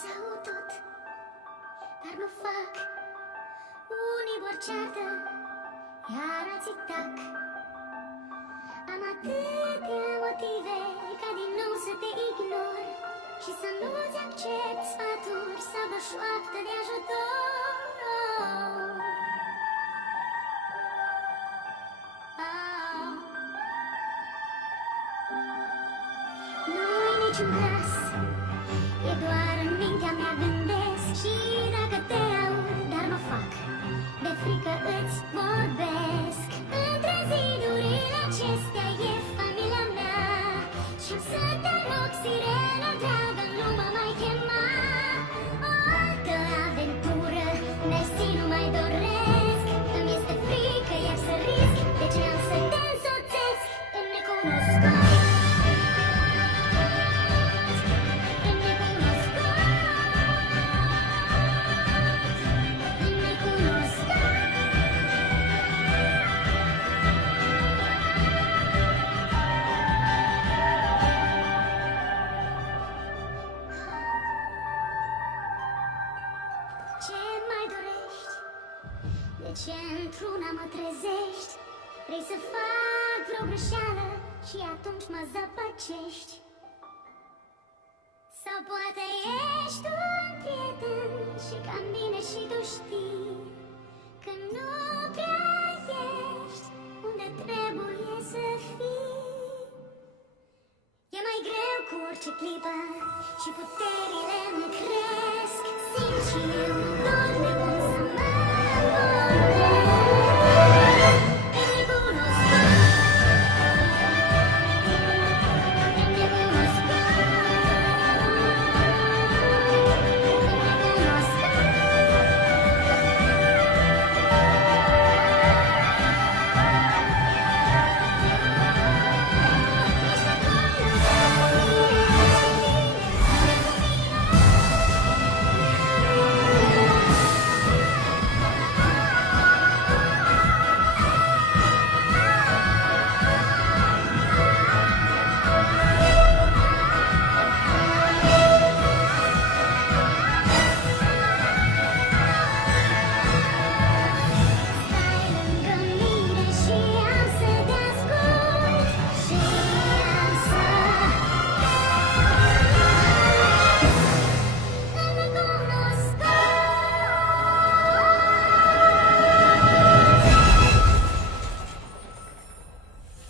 Îți aud tot, dar nu fac. Unii vor ceartă, iar alții tac. Am atâtea motive ca din nou să te ignor și să nu-ți accept sfaturi sau o șoaptă de ajutor. Nu-i niciun glas, e doar în mintea mea gândesc. Și dacă te aud, dar nu fac, de frică îți vorbesc. Între zidurile acestea e familia mea și-am să te rog, sirena dragă, nu mă mai chema. O altă aventură, mersi, nu mai doresc. Îmi este frică, iar să risc, deci am să te însoțesc în necunoscut. Ce mai dorești? De ce într-una mă trezești? Vrei să fac vreo greșeală și atunci mă zăpăcești? Sau poate ești un prieten și cam bine și tu știi că nu prea ești unde trebuie să fii. E mai greu cu orice clipă și puterile îmi cresc. Simt și eu un dor